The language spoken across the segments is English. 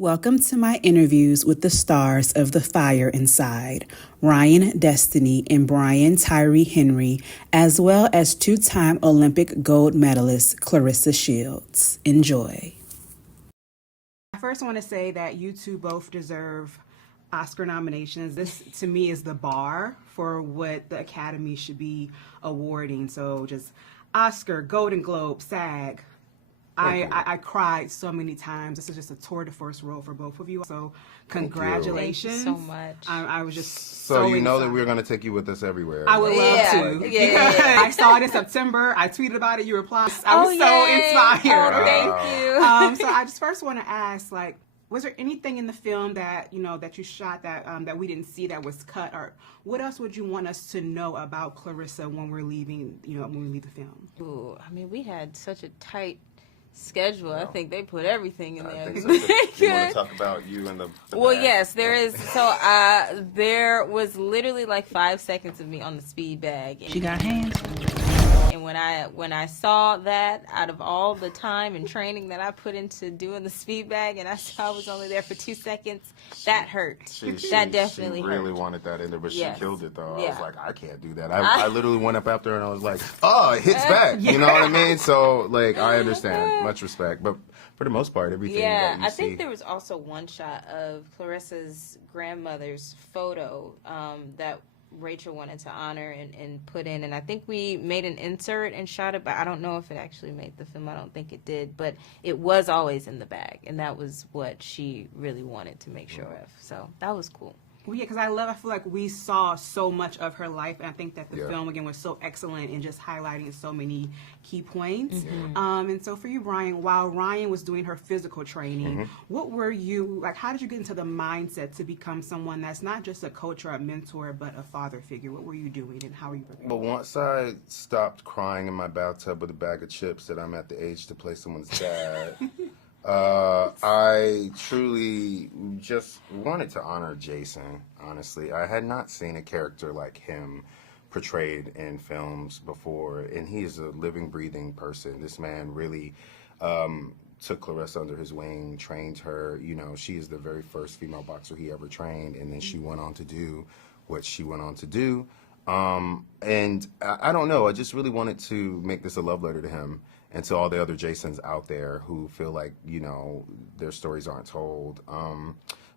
Welcome to my interviews with the stars of The Fire Inside, Ryan Destiny and Brian Tyree Henry, as well as two-time Olympic gold medalist Claressa Shields. Enjoy. I first want to say that you two both deserve Oscar nominations. This, to me, is the bar for what the Academy should be awarding. So just Oscar, Golden Globe, SAG. I cried so many times. This is just a tour de force role for both of you. So congratulations. Thank you so much. I was just so you know excited. that we're going to take you with us everywhere. I would love to. Yeah. I saw it in September. I tweeted about it. You replied. I was so inspired. Oh, thank you. So I just first want to ask, like, was there anything in the film that that you shot that we didn't see that was cut, or what else would you want us to know about Claressa when we're leaving? When we leave the film. Ooh, I mean, we had such a tight schedule. I think they put everything in there. I think so. You want to talk about you and the well, bag? yes, there is. So there was literally like 5 seconds of me on the speed bag. She got hands. And when I saw that, out of all the time and training that I put into doing the speed bag, and I saw I was only there for 2 seconds, that hurt. That definitely hurt. She really wanted that in there, but Yes. she killed it though. Yeah. I was like, I can't do that. I literally went up after her and I was like, oh, it hits back. You know what I mean? So like, I understand. Much respect, but for the most part, everything. Yeah, that you I see, think there was also one shot of Claressa's grandmother's photo that Rachel wanted to honor and put in, and I think we made an insert and shot it, but I don't know if it actually made the film. I don't think it did, but it was always in the bag, and that was what she really wanted to make sure of. So that was cool. Well, yeah, because I feel like we saw so much of her life, and I think that the Yeah. film, again, was so excellent in just highlighting so many key points. Mm-hmm. And so for you, Brian, while Ryan was doing her physical training, what were you, like, how did you get into the mindset to become someone that's not just a coach or a mentor, but a father figure? What were you doing, and how were you preparing? But once I stopped crying in my bathtub with a bag of chips that I'm at the age to play someone's dad, I truly just wanted to honor Jason, honestly. I had not seen a character like him portrayed in films before, and he is a living, breathing person. This man really took Claressa under his wing, trained her. She is the very first female boxer he ever trained, and then she went on to do what she went on to do. And I don't know, I just really wanted to make this a love letter to him and to all the other Jasons out there who feel like, their stories aren't told.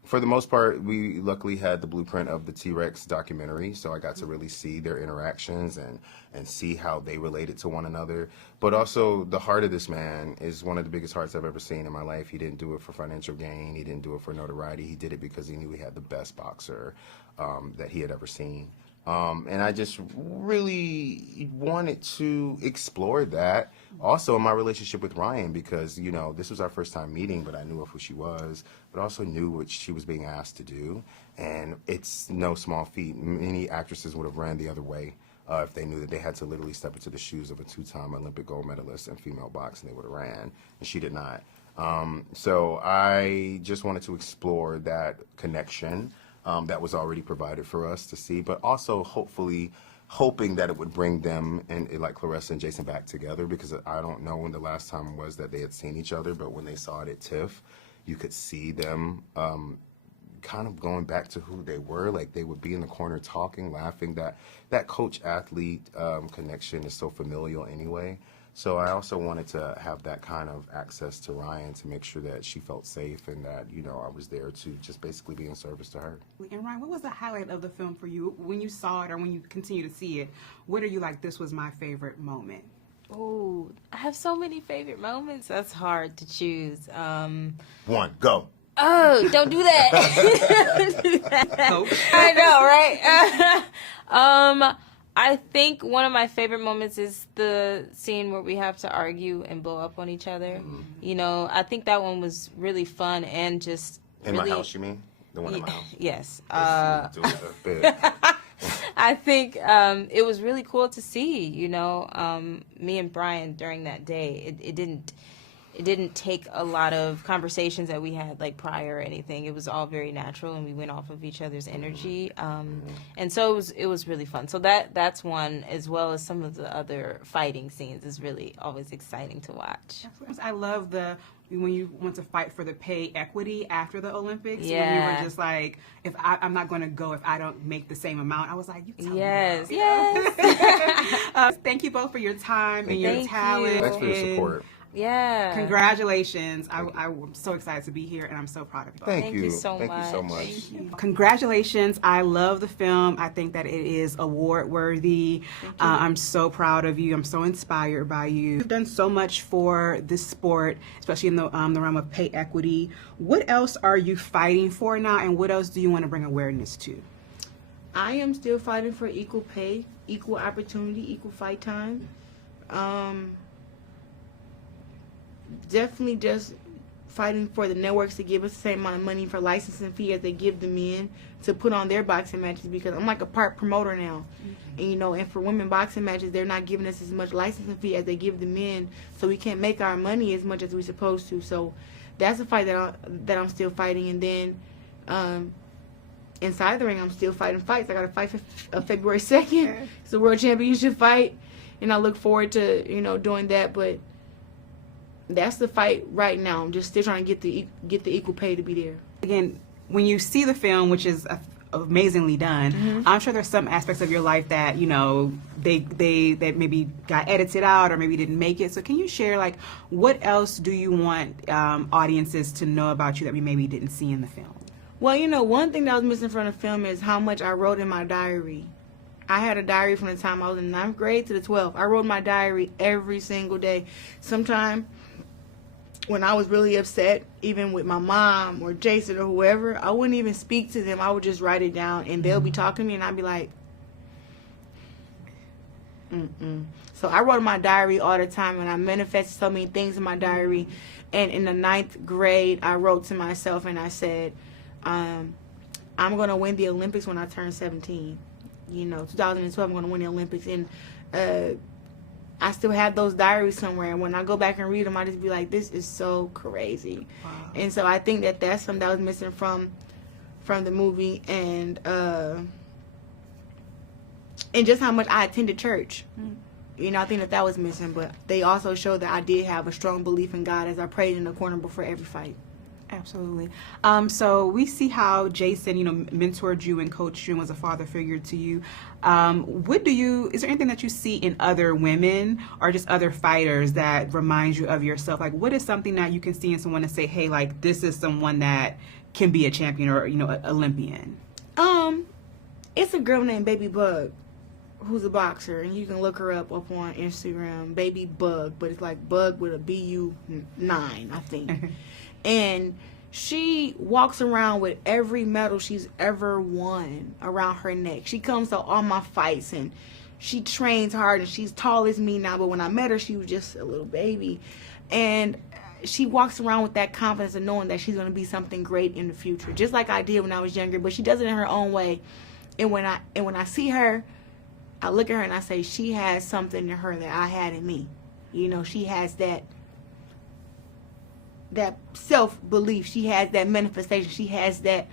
For the most part, we luckily had the blueprint of the T-Rex documentary, so I got to really see their interactions and see how they related to one another. But also, the heart of this man is one of the biggest hearts I've ever seen in my life. He didn't do it for financial gain. He didn't do it for notoriety. He did it because he knew he had the best boxer that he had ever seen. And I just really wanted to explore that also in my relationship with Ryan, because, this was our first time meeting, but I knew of who she was, but also knew what she was being asked to do. And it's no small feat. Many actresses would have ran the other way if they knew that they had to literally step into the shoes of a two-time Olympic gold medalist in female boxing. They would have ran, and she did not. So I just wanted to explore that connection that was already provided for us to see, but also hoping that it would bring them and like Claressa and Jason back together, because I don't know when the last time was that they had seen each other, but when they saw it at TIFF, you could see them kind of going back to who they were. Like, they would be in the corner talking, laughing. That coach-athlete connection is so familial anyway. So I also wanted to have that kind of access to Ryan to make sure that she felt safe and that, I was there to just basically be in service to her. And Ryan, what was the highlight of the film for you when you saw it or when you continue to see it? What are you like, this was my favorite moment? Oh, I have so many favorite moments. That's hard to choose. One, go. Oh, don't do that. I know, right? I think one of my favorite moments is the scene where we have to argue and blow up on each other. I think that one was really fun and just In really... my house, you mean? The one in my house? Yes. Doing a bit. I think it was really cool to see, me and Brian during that day. it didn't take a lot of conversations that we had like prior or anything. It was all very natural, and we went off of each other's energy. And so it was really fun. So that's one, as well as some of the other fighting scenes, is really always exciting to watch. I love when you want to fight for the pay equity after the Olympics. Yeah. When you were just like, if I'm not going to go if I don't make the same amount. I was like, you tell Yes, me. yes. Thank you both for your time and your talent. Thanks for your support. Yeah. Congratulations. I'm so excited to be here, and I'm so proud of you. Thank you. you so Thank you so much. much. Congratulations. I love the film. I think that it is award worthy. I'm so proud of you. I'm so inspired by you. You've done so much for this sport, especially in the realm of pay equity. What else are you fighting for now, and what else do you want to bring awareness to? I am still fighting for equal pay, equal opportunity, equal fight time. Definitely just fighting for the networks to give us the same amount of money for licensing fee as they give the men to put on their boxing matches, because I'm like a part promoter now. And and for women boxing matches, they're not giving us as much licensing fee as they give the men, so we can't make our money as much as we're supposed to. So that's a fight that I'm still fighting. And then inside the ring, I'm still fighting fights. I got a fight for February 2nd. It's a world championship fight, and I look forward to doing that. But that's the fight right now. I'm just still trying to get the equal pay to be there. Again, when you see the film, which is amazingly done, I'm sure there's some aspects of your life that they maybe got edited out or maybe didn't make it. So can you share, like, what else do you want audiences to know about you that we maybe didn't see in the film? Well, one thing that was missing from the film is how much I wrote in my diary. I had a diary from the time I was in 9th grade to the 12th. I wrote my diary every single day. Sometime when I was really upset, even with my mom or Jason or whoever, I wouldn't even speak to them. I would just write it down, and they'll be talking to me, and I'd be like, So I wrote in my diary all the time, and I manifested so many things in my diary. And in the 9th grade, I wrote to myself, and I said, I'm going to win the Olympics when I turn 17. 2012, I'm going to win the Olympics. And I still have those diaries somewhere, and when I go back and read them, I just be like, this is so crazy. Wow. And so I think that that's something that was missing from the movie, and just how much I attended church. I think that was missing, but they also showed that I did have a strong belief in God as I prayed in the corner before every fight. Absolutely. So we see how Jason, mentored you and coached you and was a father figure to you. Is there anything that you see in other women or just other fighters that reminds you of yourself? Like, what is something that you can see in someone and say, hey, like, this is someone that can be a champion or, an Olympian? It's a girl named Baby Bug, who's a boxer, and you can look her up on Instagram, Baby Bug, but it's like Bug with a BU9, I think. And she walks around with every medal she's ever won around her neck. She comes to all my fights, and she trains hard, and she's tall as me now, but when I met her, she was just a little baby. And she walks around with that confidence of knowing that she's going to be something great in the future, just like I did when I was younger, but she does it in her own way. And when I see her, I look at her and I say, she has something in her that I had in me. She has that self-belief. She has that manifestation. She has that,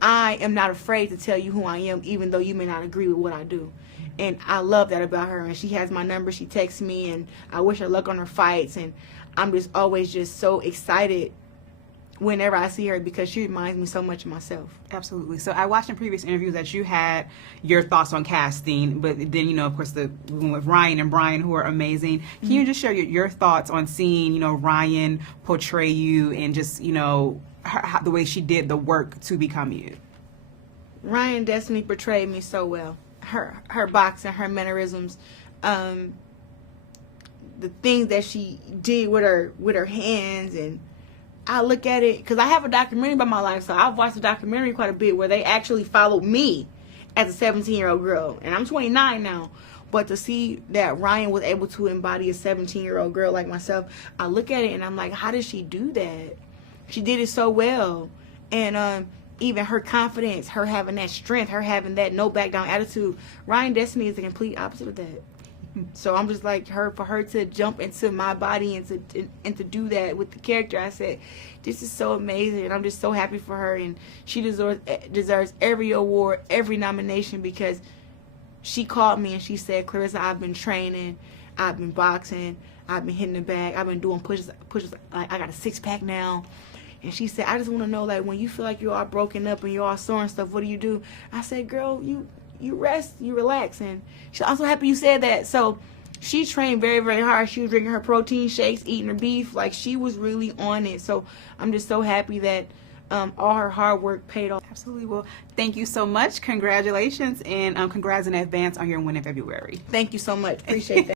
I am not afraid to tell you who I am, even though you may not agree with what I do. And I love that about her. And she has my number. She texts me, and I wish her luck on her fights. And I'm just always just so excited whenever I see her, because she reminds me so much of myself. Absolutely. So I watched in previous interviews that you had your thoughts on casting, but then, of course, the one with Ryan and Brian, who are amazing. Can you just share your thoughts on seeing, Ryan portray you and just, the way she did the work to become you? Ryan Destiny portrayed me so well. Her boxing, her mannerisms, the things that she did with her hands, and I look at it, because I have a documentary about my life, so I've watched the documentary quite a bit where they actually followed me as a 17-year-old girl, and I'm 29 now. But to see that Ryan was able to embody a 17-year-old girl like myself, I look at it and I'm like, how did she do that? She did it so well. And even her confidence, her having that strength, her having that no back down attitude, Ryan Destiny is the complete opposite of that. So I'm just like, for her to jump into my body and to do that with the character, I said, this is so amazing, and I'm just so happy for her, and she deserves every award, every nomination, because she called me and she said, Claressa, I've been training, I've been boxing, I've been hitting the bag, I've been doing pushes, like I got a 6-pack now. And she said, I just want to know, like, when you feel like you're all broken up and you're all sore and stuff, what do? I said, girl, you rest, you relax. And she's also happy you said that. So she trained very, very hard. She was drinking her protein shakes, eating her beef. Like, she was really on it. So I'm just so happy that all her hard work paid off. Absolutely. Well, thank you so much. Congratulations, and congrats in advance on your win in February. Thank you so much. Appreciate that.